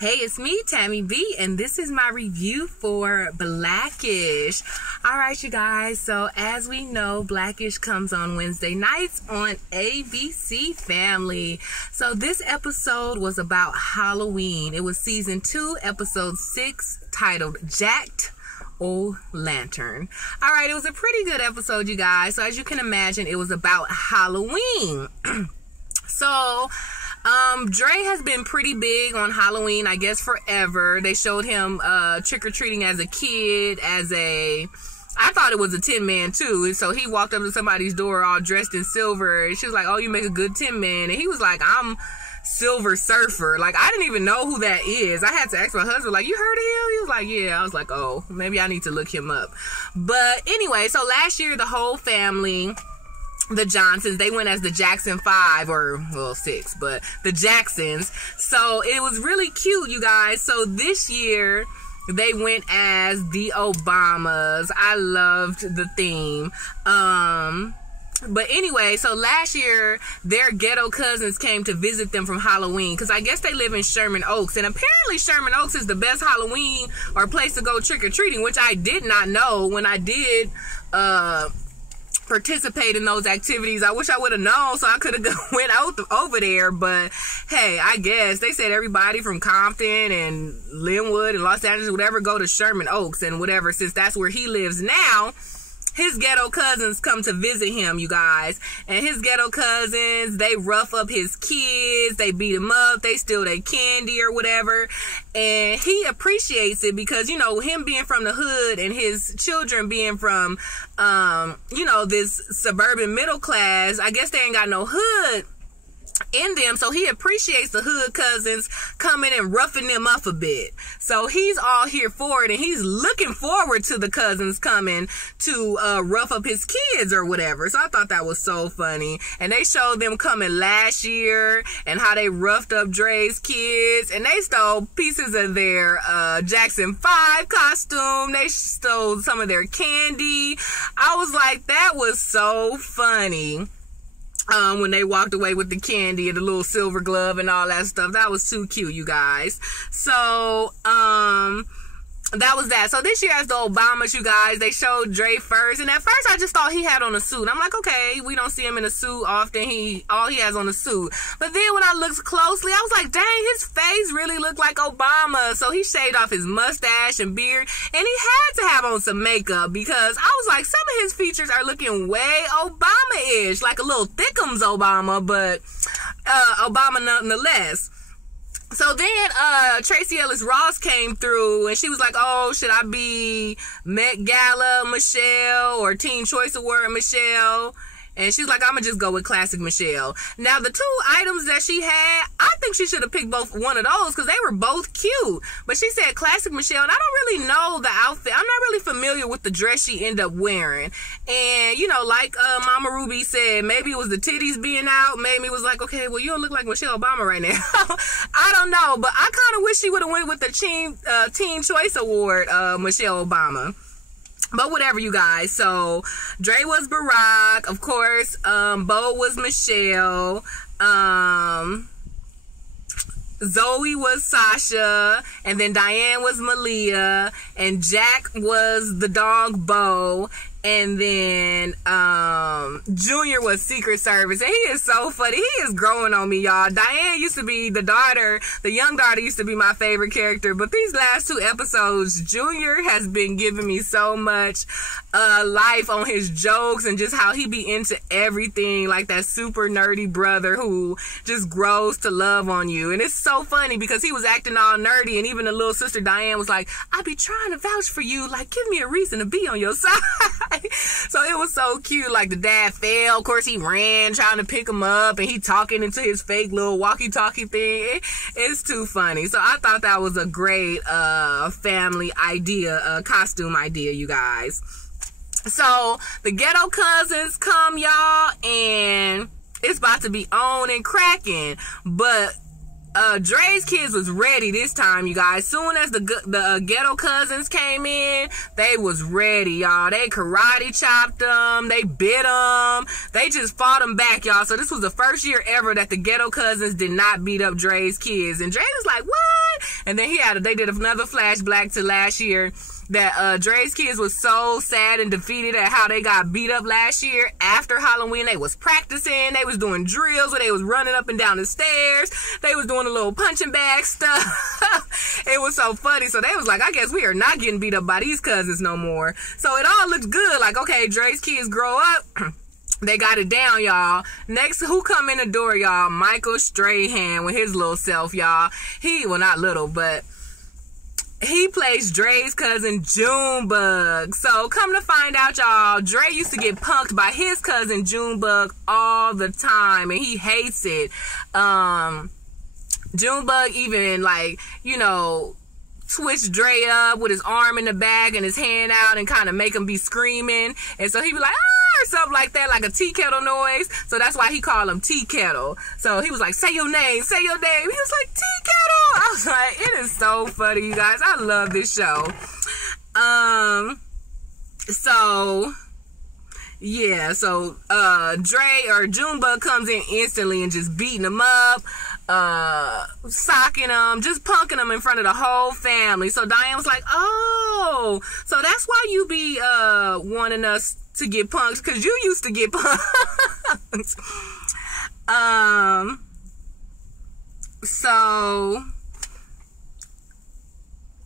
Hey, it's me, Tammy B, and this is my review for Blackish. Alright, you guys, so as we know, Blackish comes on Wednesday nights on ABC Family. So this episode was about Halloween. It was season 2, episode 6, titled Jacked Latern. Alright, it was a pretty good episode, you guys. So as you can imagine, it was about Halloween. So Dre has been pretty big on Halloween, I guess, forever. They showed him trick-or-treating as a kid, I thought it was a Tin Man too. And so he walked up to somebody's door all dressed in silver, and she was like, "Oh, you make a good Tin Man." And he was like, "I'm Silver Surfer." Like, I didn't even know who that is. I had to ask my husband, like, "You heard of him?" He was like, "Yeah." I was like, "Oh, maybe I need to look him up." But anyway, so last year the whole family, the Johnsons, they went as the Jackson 5, or, well, 6, but the Jacksons. So it was really cute, you guys. So this year, they went as the Obamas. I loved the theme. But anyway, so last year, their ghetto cousins came to visit them from Halloween, because I guess they live in Sherman Oaks, and apparently Sherman Oaks is the best Halloween or place to go trick-or-treating, which I did not know when I did, participate in those activities. I wish I would have known, so I could have went out over there. But hey, I guess they said everybody from Compton and Linwood and Los Angeles, whatever, go to Sherman Oaks and whatever, since that's where he lives now. His ghetto cousins come to visit him, you guys. And his ghetto cousins, they rough up his kids, they beat him up, they steal their candy or whatever. And he appreciates it because, you know, him being from the hood and his children being from, you know, this suburban middle class, I guess they ain't got no hood in them, so he appreciates the hood cousins coming and roughing them up a bit. So he's all here for it, and he's looking forward to the cousins coming to rough up his kids or whatever. So I thought that was so funny. And they showed them coming last year and how they roughed up Dre's kids, and they stole pieces of their Jackson 5 costume. They stole some of their candy. I was like, that was so funny. When they walked away with the candy and the little silver glove and all that stuff. That was too cute, you guys. So, that was that. So this year as the Obamas, you guys, they showed Dre first. And at first I just thought he had on a suit. I'm like, okay, we don't see him in a suit often. All he has on a suit. But then when I looked closely, I was like, dang, his face really looked like Obama. So he shaved off his mustache and beard. And he had to have on some makeup, because I was like, some of his features are looking way Obama-ish. Like a little thickums Obama, but Obama nonetheless. So then, Tracee Ellis Ross came through, and she was like, "Oh, should I be Met Gala Michelle or Teen Choice Award Michelle?" And she's like, "I'm gonna just go with Classic Michelle." Now, the two items that she had, I think she should have picked one of those, because they were both cute. But she said Classic Michelle, and I don't really know the outfit. I'm not really familiar with the dress she ended up wearing. And, you know, like Mama Ruby said, maybe it was the titties being out. Maybe it was like, okay, well, you don't look like Michelle Obama right now. I don't know. But I kind of wish she would have went with the Teen Choice Award Michelle Obama. But whatever, you guys. So Dre was Barack, of course. Bo was Michelle. Zoe was Sasha, and then Diane was Malia, and Jack was the dog Bo, and then Junior was Secret Service. And he is so funny. He is growing on me, y'all. Diane used to be the young daughter used to be my favorite character, but these last 2 episodes, Junior has been giving me so much life on his jokes and just how he be into everything, like that super nerdy brother who just grows to love on you. And it's so funny because he was acting all nerdy, and even the little sister Diane was like, "I be trying to vouch for you, like, give me a reason to be on your side." So it was so cute. Like, the dad fell, of course he ran trying to pick him up, and he talking into his fake little walkie-talkie thing. It's too funny. So I thought that was a great family idea, costume idea, you guys. So the ghetto cousins come, y'all, and it's about to be on and cracking. But Dre's kids was ready this time, you guys. Soon as the ghetto cousins came in, they was ready, y'all. They karate chopped them. They bit them. They just fought them back, y'all. So this was the first year ever that the ghetto cousins did not beat up Dre's kids. And Dre was like, what? And then they did another flashback to last year that Dre's kids was so sad and defeated at how they got beat up last year. After Halloween, they was practicing, they was doing drills where they was running up and down the stairs, they was doing a little punching bag stuff. It was so funny. So they was like, I guess we are not getting beat up by these cousins no more. So it all looked good. Like, okay, Dre's kids grow up. They got it down, y'all. Next, who come in the door, y'all? Michael Strahan with his little self, y'all. Well, not little, but he plays Dre's cousin, Junebug. So, come to find out, y'all, Dre used to get punked by his cousin, Junebug, all the time, and he hates it. Junebug even, like, you know, twitch Dre up with his arm in the back and his hand out and kind of make him be screaming. And so he be like, ah, or something like that, like a tea kettle noise. So that's why he called him Tea Kettle. So he was like, say your name, say your name. He was like, Tea Kettle. I was like, it is so funny, you guys. I love this show. So yeah, so Dre or Junebug comes in instantly and just beating him up, socking him, just punking him in front of the whole family. So Diane was like, oh, so that's why you be wanting us to get punked, because you used to get punked. So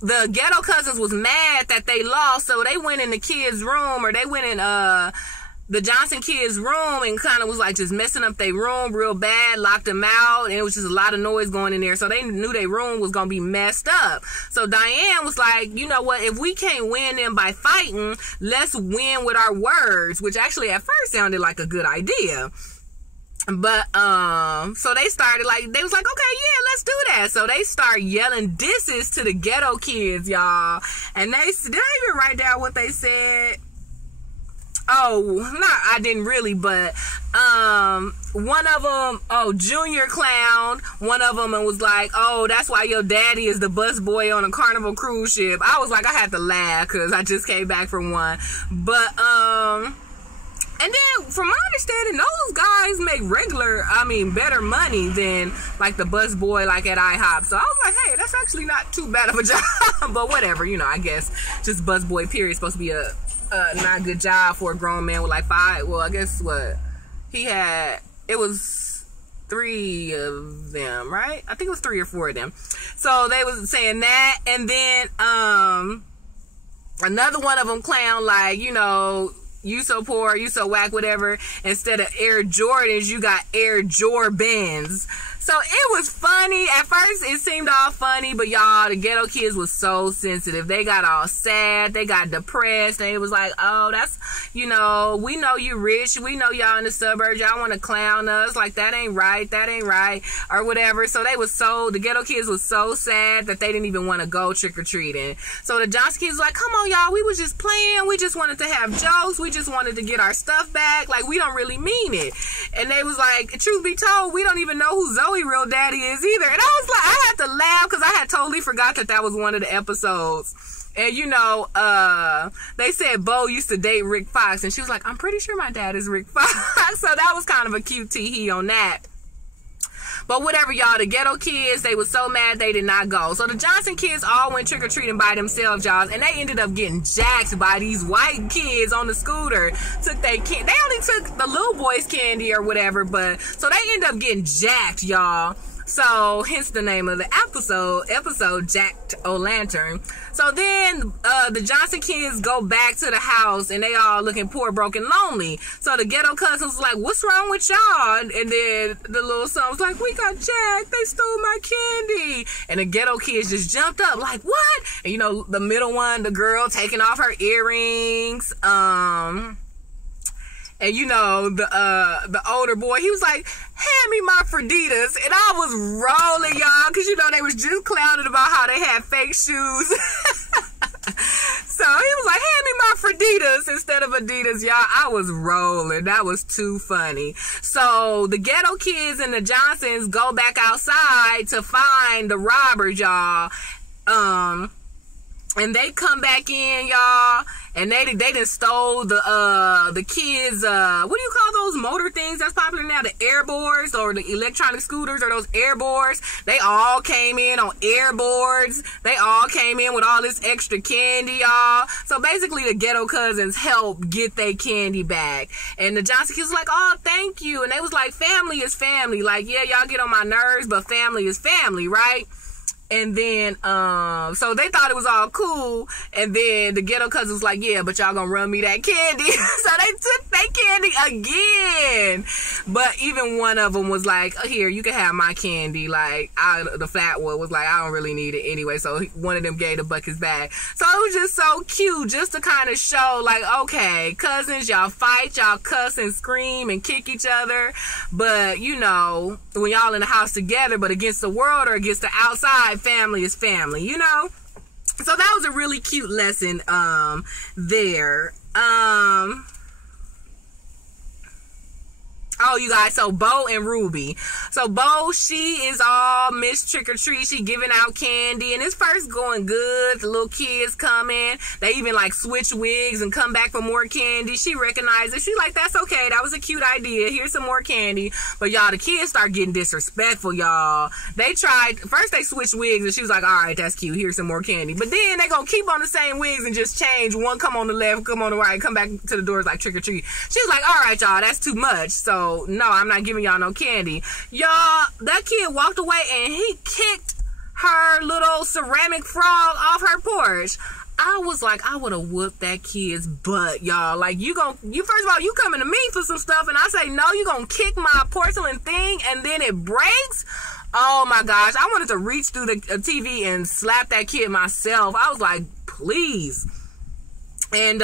the ghetto cousins was mad that they lost, so they went in the kids' room, or they went in the Johnson kids' room and kind of was like just messing up their room real bad, locked them out, and it was just a lot of noise going in there. So they knew their room was going to be messed up. So Diane was like, you know what, if we can't win them by fighting, let's win with our words, which actually at first sounded like a good idea. But so they started like, they was like, okay, yeah, let's do that. So they start yelling disses to the ghetto kids, y'all. And did I even write down what they said? Oh, I didn't really, but one of them, Junior Clown, one of them was like, oh, that's why your daddy is the bus boy on a Carnival cruise ship. I was like, I had to laugh because I just came back from one. But and then, from my understanding, those guys make better money than, like, the bus boy, like, at IHOP. So I was like, hey, that's actually not too bad of a job. But whatever, you know, I guess just bus boy, period, supposed to be a not good job for a grown man with, like, 5. Well, I guess what? It was 3 of them, right? I think it was 3 or 4 of them. So they was saying that. And then, another one of them clown, like, you know, you so poor, you so whack, whatever. Instead of Air Jordans, you got Air Jordans. So it was funny. At first, it seemed all funny, but y'all, the ghetto kids was so sensitive. They got all sad. They got depressed. And it was like, oh, that's, you know, we know you rich. We know y'all in the suburbs. Y'all want to clown us. Like, that ain't right. That ain't right. Or whatever. So the ghetto kids was so sad that they didn't even want to go trick-or-treating. So the Johnson kids was like, come on, y'all. We was just playing. We just wanted to have jokes. We just wanted to get our stuff back. Like, we don't really mean it. And they was like, truth be told, we don't even know who Zoe real daddy is either. And I was like, I had to laugh because I had totally forgot that was one of the episodes. And you know, they said Bo used to date Rick Fox, and she was like, I'm pretty sure my dad is Rick Fox. So that was kind of a cute tee-hee on that. But whatever, y'all, the ghetto kids, they was so mad they did not go. So the Johnson kids all went trick-or-treating by themselves, y'all, and they ended up getting jacked by these white kids on the scooter. They only took the little boy's candy or whatever, but so they ended up getting jacked, y'all. So, hence the name of the episode Jacked O' Latern. So then, the Johnson kids go back to the house, and they all looking poor, broke, and lonely. So the ghetto cousins was like, what's wrong with y'all? And then the little son was like, we got jacked, they stole my candy. And the ghetto kids just jumped up, like, what? And you know, the middle one, the girl taking off her earrings, and you know, the older boy, he was like, hand me my Freditas. And I was rolling, y'all, because you know, they was just clowning about how they had fake shoes. So he was like, hand me my Freditas instead of Adidas, y'all. I was rolling. That was too funny. So the ghetto kids and the Johnsons go back outside to find the robbers, y'all. And they come back in, y'all, and they done stole the kids, what do you call those motor things that's popular now? The airboards or the electronic scooters or those airboards. They all came in on airboards. They all came in with all this extra candy, y'all. So basically the ghetto cousins helped get their candy back. And the Johnson kids was like, oh, thank you. And they was like, family is family. Like, yeah, y'all get on my nerves, but family is family, right? And then, so they thought it was all cool. And then the ghetto cousin was like, yeah, but y'all gonna run me that candy. So they took that candy again. But even one of them was like, here, you can have my candy. Like, the fat one was like, I don't really need it anyway. So one of them gave the buckets back. So it was just so cute just to kind of show, like, okay, cousins, y'all fight, y'all cuss and scream and kick each other. But, you know, when y'all in the house together, but against the world or against the outside, family is family, you know. So that was a really cute lesson there. Oh, you guys, so Bo and Ruby. So Bo, she is all Miss Trick or Treat. She giving out candy, and it's first going good. The little kids coming. They even like switch wigs and come back for more candy. She recognized it. She like, that's okay. That was a cute idea. Here's some more candy. But y'all, the kids start getting disrespectful, y'all. They tried, first they switched wigs, and she was like, all right, that's cute. Here's some more candy. But then they gonna keep on the same wigs and just change. One come on the left, come on the right, come back to the doors like Trick or Treat. She was like, all right, y'all, that's too much. So no, I'm not giving y'all no candy. Y'all, that kid walked away and he kicked her little ceramic frog off her porch. I was like, I would have whooped that kid's butt, y'all. Like, you first of all, you coming to me for some stuff, and I say, no, you gonna kick my porcelain thing, and then it breaks? Oh my gosh, I wanted to reach through the TV and slap that kid myself. I was like, please. And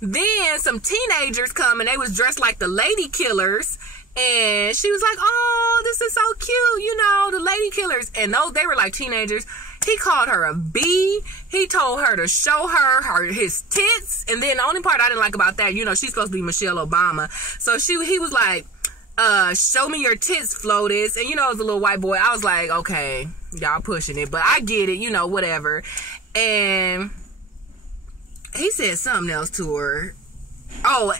then some teenagers come, and they was dressed like the lady killers. And she was like, oh, this is so cute, you know, the lady killers. And they were like teenagers. He called her a B. He told her to show his tits. And then the only part I didn't like about that, you know, she's supposed to be Michelle Obama. So he was like, show me your tits, Flotus. And, you know, as a little white boy, I was like, okay, y'all pushing it. But I get it, you know, whatever. And he said something else to her. Oh,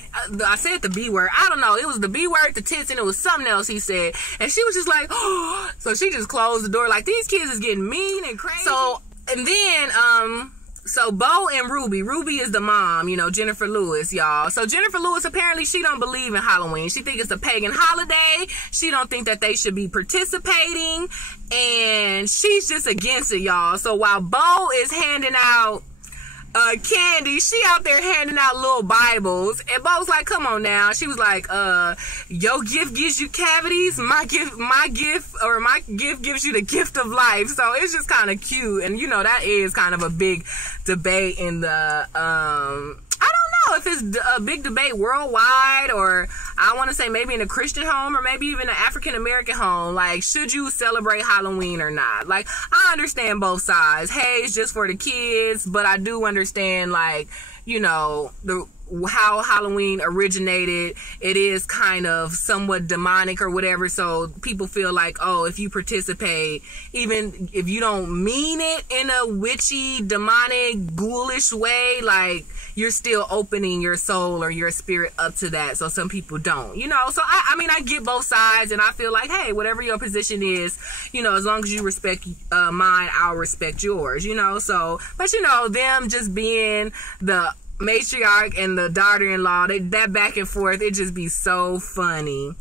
I said the B word. I don't know. It was the B word, the tits, and it was something else he said. And she was just like, oh. So she just closed the door. Like, these kids is getting mean and crazy. So, and then, so Bo and Ruby. Ruby is the mom, you know, Jennifer Lewis, y'all. So Jennifer Lewis, apparently she don't believe in Halloween. She think it's a pagan holiday. She don't think that they should be participating. And she's just against it, y'all. So while Bo is handing out candy, she out there handing out little Bibles, and Bo's like, come on now. She was like, your gift gives you cavities, my gift gives you the gift of life. So it's just kind of cute. And you know, that is kind of a big debate in the I don't know if it's a big debate worldwide, or I want to say maybe in a Christian home, or maybe even an African American home. Like, should you celebrate Halloween or not? Like, I understand both sides. Hey, it's just for the kids, but I do understand, like, you know, how Halloween originated. It is kind of somewhat demonic or whatever, so people feel like, oh, if you participate, even if you don't mean it in a witchy, demonic, ghoulish way, like, you're still opening your soul or your spirit up to that. So some people don't, you know. So I mean, I get both sides, and I feel like, hey, whatever your position is, you know, as long as you respect mine, I'll respect yours, you know. So, but you know, them just being the matriarch and the daughter-in-law, that back and forth, it just be so funny.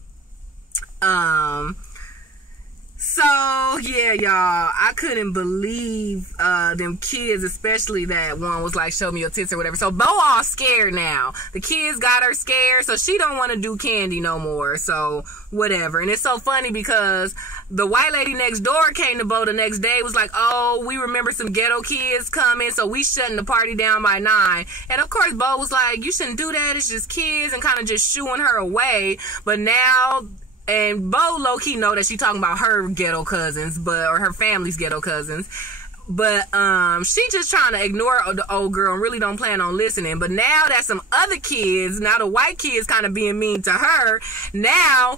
So yeah, y'all, I couldn't believe them kids, especially that one was like, show me your tits or whatever. So Bo all scared now. The kids got her scared, so she don't want to do candy no more. So whatever. And it's so funny because the white lady next door came to Bo the next day, was like, oh, we remember some ghetto kids coming, so we shutting the party down by 9. And of course Bo was like, you shouldn't do that, it's just kids, and kind of just shooing her away. But now, and Bo low-key know that she talking about her ghetto cousins, or her family's ghetto cousins. But she just trying to ignore the old girl and really don't plan on listening. But now that some other kids, now the white kids kind of being mean to her, now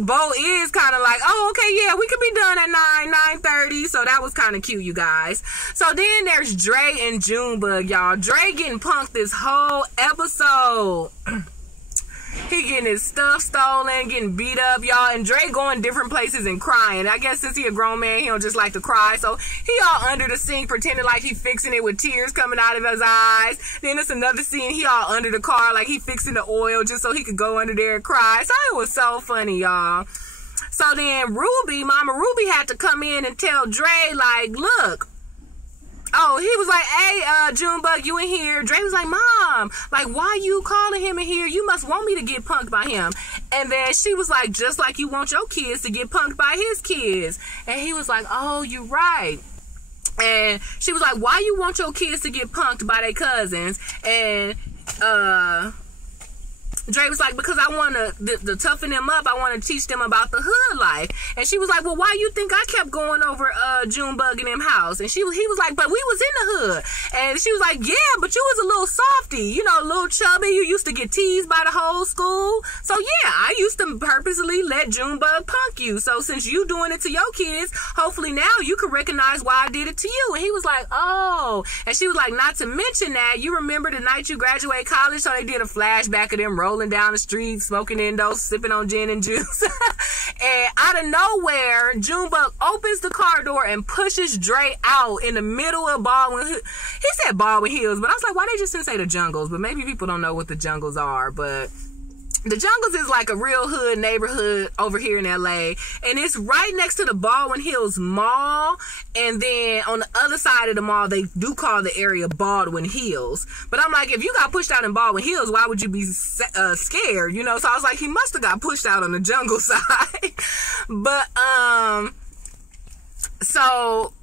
Bo is kind of like, oh, okay, yeah, we could be done at 9:30. So that was kind of cute, you guys. So then there's Dre and Junebug, y'all. Dre getting punked this whole episode. He getting his stuff stolen, getting beat up, y'all. And Dre going different places and crying. I guess since he a grown man, he don't just like to cry. So he all under the sink pretending like he fixing it with tears coming out of his eyes. Then it's another scene, he all under the car like he fixing the oil just so he could go under there and cry. So it was so funny, y'all. So then Mama Ruby had to come in and tell Dre, like, look. Oh, he was like, hey, Junebug, you in here? Dre was like, Mom, like, why you calling him in here? You must want me to get punked by him. And then she was like, just like you want your kids to get punked by his kids. And he was like, oh, you're right. And she was like, why you want your kids to get punked by their cousins? And, Dre was like, because I want to toughen them up. I want to teach them about the hood life. And she was like, well, why you think I kept going over Junebug in them house? And he was like, but we was in the hood. And she was like, yeah, but you was a little softy, you know, a little chubby. You used to get teased by the whole school. So yeah, I used to purposely let Junebug punk you. So since you doing it to your kids, hopefully now you can recognize why I did it to you. And he was like, oh. And she was like, not to mention that, you remember the night you graduated college? So they did a flashback of them rolling down the street, smoking indos, sipping on gin and juice. And out of nowhere, Junebug opens the car door and pushes Dre out in the middle of Baldwin. He said Baldwin Hills, but I was like, why they just didn't say the Jungles? But maybe people don't know what the Jungles are. But the Jungles is like a real hood neighborhood over here in LA, and it's right next to the Baldwin Hills Mall. And then on the other side of the mall, they do call the area Baldwin Hills. But I'm like, if you got pushed out in Baldwin Hills, why would you be scared? You know, so I was like, he must have got pushed out on the Jungle side. But so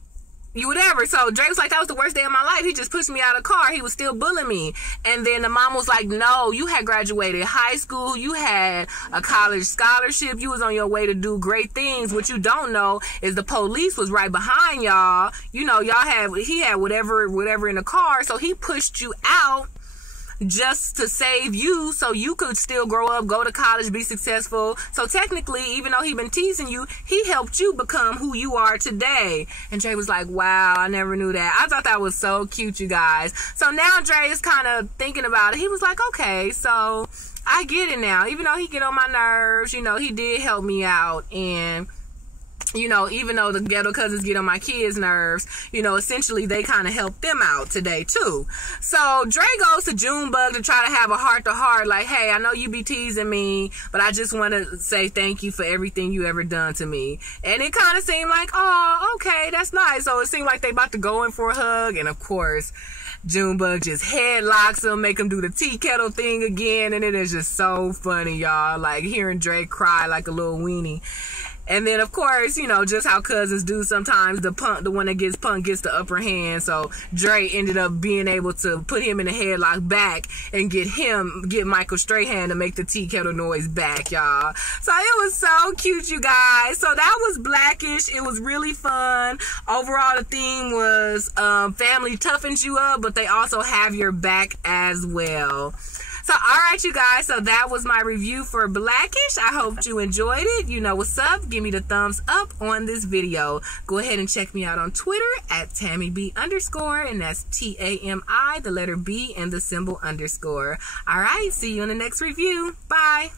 whatever. So Drake was like, that was the worst day of my life. He just pushed me out of the car. He was still bullying me. And then the mom was like, no, you had graduated high school. You had a college scholarship. You was on your way to do great things. What you don't know is the police was right behind y'all. You know, he had whatever in the car. So he pushed you out just to save you so you could still grow up, go to college, be successful. So technically, even though he been teasing you, he helped you become who you are today. And Dre was like, wow, I never knew that. I thought that was so cute, you guys. So now Dre is kind of thinking about it. He was like, okay, so I get it now. Even though he get on my nerves, you know, he did help me out. And you know, even though the ghetto cousins get on my kids' nerves, you know, essentially they kind of help them out today too. So Dre goes to Junebug to try to have a heart-to-heart, like, hey, I know you be teasing me, but I just want to say thank you for everything you ever done to me. And it kind of seemed like, oh, okay, that's nice. So it seemed like they about to go in for a hug, and of course, Junebug just headlocks him, make him do the tea kettle thing again, and it is just so funny, y'all. Like hearing Dre cry like a little weenie. And then, of course, you know, just how cousins do sometimes, the one that gets punked gets the upper hand. So Dre ended up being able to put him in a headlock back and get Michael Strahan to make the tea kettle noise back, y'all. So it was so cute, you guys. So that was Blackish. It was really fun. Overall, the theme was family toughens you up, but they also have your back as well. So, alright, you guys, so that was my review for Blackish. I hope you enjoyed it. You know what's up. Give me the thumbs up on this video. Go ahead and check me out on Twitter at TammyB_, and that's TAMI, the letter B, and the symbol _. Alright, see you in the next review. Bye.